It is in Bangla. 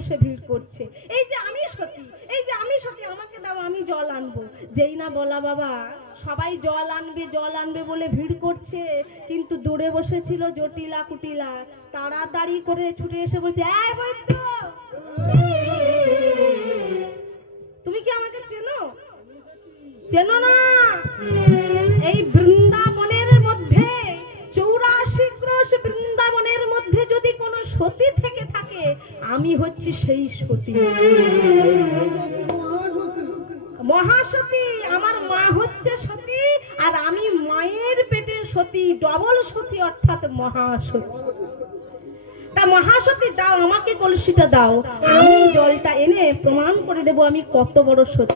এসে ভিড় করছে। এই যে আমি সতী, এই যে আমি সতী, আমাকে দাও, আমি জল আনবো। যেই না বলা বাবা সবাই জল আনবে বলে ভিড় করছে, কিন্তু দূরে বসেছিল জটিলা কুটিলা, তাড়াতাড়ি করে ছুটে এসে বলছে, এই বৈদ্য, তুমি কি আমাকে চেনো? চেনো না? এই বৃন্দাবনের মধ্যে 84 ক্রোশ বৃন্দাবনের মধ্যে যদি কোনো সতী থেকে থাকে, আমি হচ্ছি সেই সতী, মহাসতী। আমার মা হচ্ছে সতী, আর আমি মায়ের পেটের সতী, ডবল সতী, অর্থাৎ মহাসতী। তা মহাসতী দাও, আমাকে কলসিটা দাও, আমি জলটা এনে প্রমাণ করে দেব আমি কত বড় সতী।